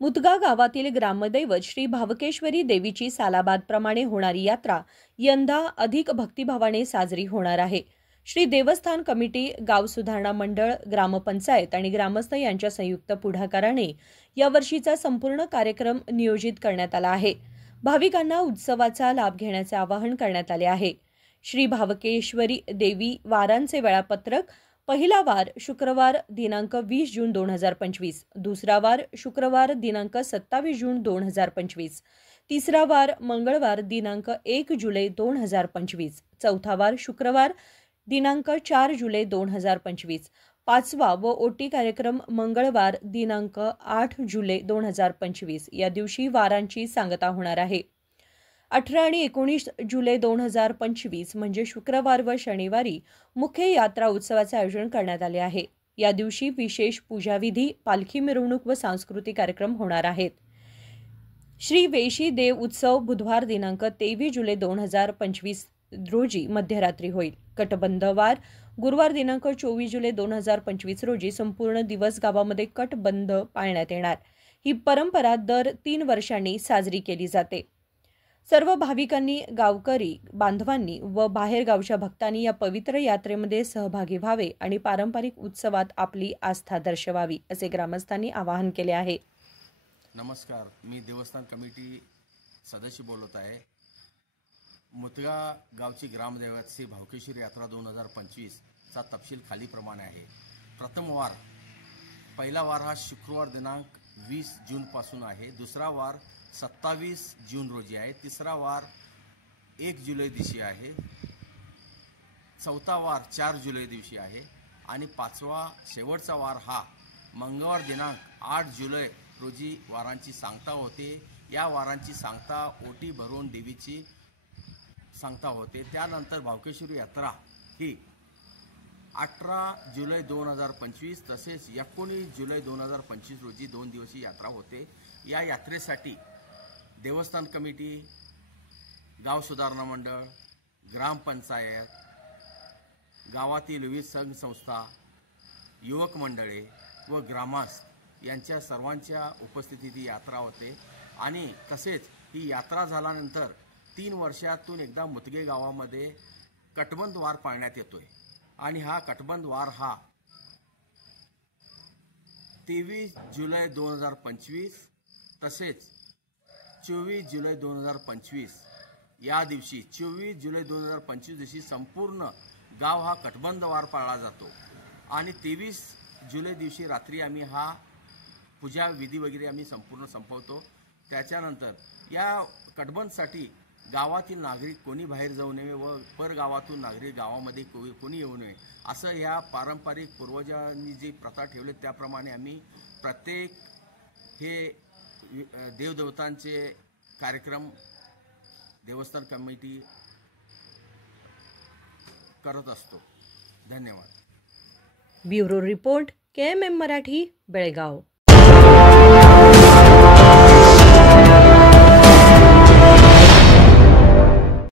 मुदगा गावातील ग्रामदैवत श्री भावकेश्वरी देवीची सालाबादप्रमाणे होणारी यात्रा यंदा अधिक भक्तिभावाने साजरी होणार आहे। श्री देवस्थान कमिटी, गाव सुधारणा मंडळ, ग्रामपंचायत आणि ग्रामस्थ यांच्या संयुक्त पुढाकाराने यावर्षीचा संपूर्ण कार्यक्रम नियोजित करण्यात आला आहे। भाविकांना उत्सवाचा लाभ घेण्याचे आवाहन करण्यात आले आहे। श्री भावकेश्वरी देवी वारांचे वेळापत्रक: पहिला वार शुक्रवार दिनांक 20 जून 2025, दुसरा वार शुक्रवार दिनांक 27 जून 2025, तिसरा वार मंगळवार दिनांक 1 जुलै 2025, चौथा वार शुक्रवार दिनांक 4 जुलै 2025, पाचवा व ओटी कार्यक्रम मंगळवार दिनांक 8 जुलै 2025 या दिवशी वारांची सांगता होणार आहे। 18 आणि 19 जुलै 2025 म्हणजे शुक्रवार व शनिवारी मुख्य यात्रा उत्सवाचे आयोजन करण्यात आले आहे। या दिवशी विशेष पूजाविधी, पालखी मिरवणूक व सांस्कृतिक कार्यक्रम होणार आहेत। श्री वेशी देव उत्सव बुधवार दिनांक 23 जुलै 2025 रोजी मध्यरात्री होईल। कटबंधवार गुरुवार दिनांक 24 जुलै 2025 रोजी संपूर्ण दिवस गावामध्ये कटबंध पाळण्यात येणार। ही परंपरा दर 3 वर्षांनी साजरी केली जाते। सर्व भाविकांनी, गावकरी बांधवांनी व बाहेरगावच्या भक्तांनी या पवित्र यात्रेमध्ये सहभागी व्हावे आणि पारंपरिक उत्सवात आपली आस्था दर्शवावी, असे ग्रामस्थांनी आवाहन केले आहे। नमस्कार, मी देवस्थान कमिटी सदस्य बोलत आहे। मुदगा गावची ग्रामदैवत श्री भावकेश्वरी यात्रा 2025 चा तपशील खालीप्रमाणे आहे। प्रथम वार, पहिला वार हा शुक्रवार दिनांक 20 जून पासून आहे। दुसरा वार 27 जून रोजी आहे। तिसरा वार 1 जुलै दिवशी आहे। चौथा वार 4 जुलै दिवशी आहे आणि पाचवा शेवटचा वार हा मंगळवार दिनांक 8 जुलै रोजी वारांची सांगता होते। या वारांची सांगता ओटी भरून देवीची सांगता होते। त्यानंतर भावकेश्वरी यात्रा ही 18 जुलै 2025 तसेच 19 जुलै 2025 रोजी 2 दिवसीय यात्रा होते। या यात्रेसाठी देवस्थान कमिटी, गाव सुधारणा मंडळ, ग्रामपंचायत, गावातील विविध संघ संस्था, युवक मंडळे व ग्रामस्थ यांच्या सर्वांच्या उपस्थितीत ही यात्रा होते आणि तसेच ही यात्रा झाल्यानंतर 3 वर्षातून एकदा मुदगे गावामध्ये कटबंध वार पाळण्यात येतोय आणि हा कटबंध वार हा 23 जुलै 2025 तसेच 24 जुलै 2025 या दिवशी 24 जुलै 2025 दिवशी संपूर्ण गाव हा कटबंध वार पाळला जातो आणि 23 जुलै दिवशी रात्री आम्ही हा पूजा विधी वगैरे आम्ही संपूर्ण संपवतो। त्याच्यानंतर या कटबंधसाठी गावातील नागरिक कोणी बाहेर जाऊ नये व परगावातून नागरिक गावामध्ये कोणी येऊ नये असं ह्या पारंपरिक पूर्वजांनी जी प्रथा ठेवली त्याप्रमाणे आम्ही प्रत्येक हे देवदेवतांचे कार्यक्रम देवस्थान कमिटी करत असतो। धन्यवाद। Bureau report, KMM Marathi, Belgaum.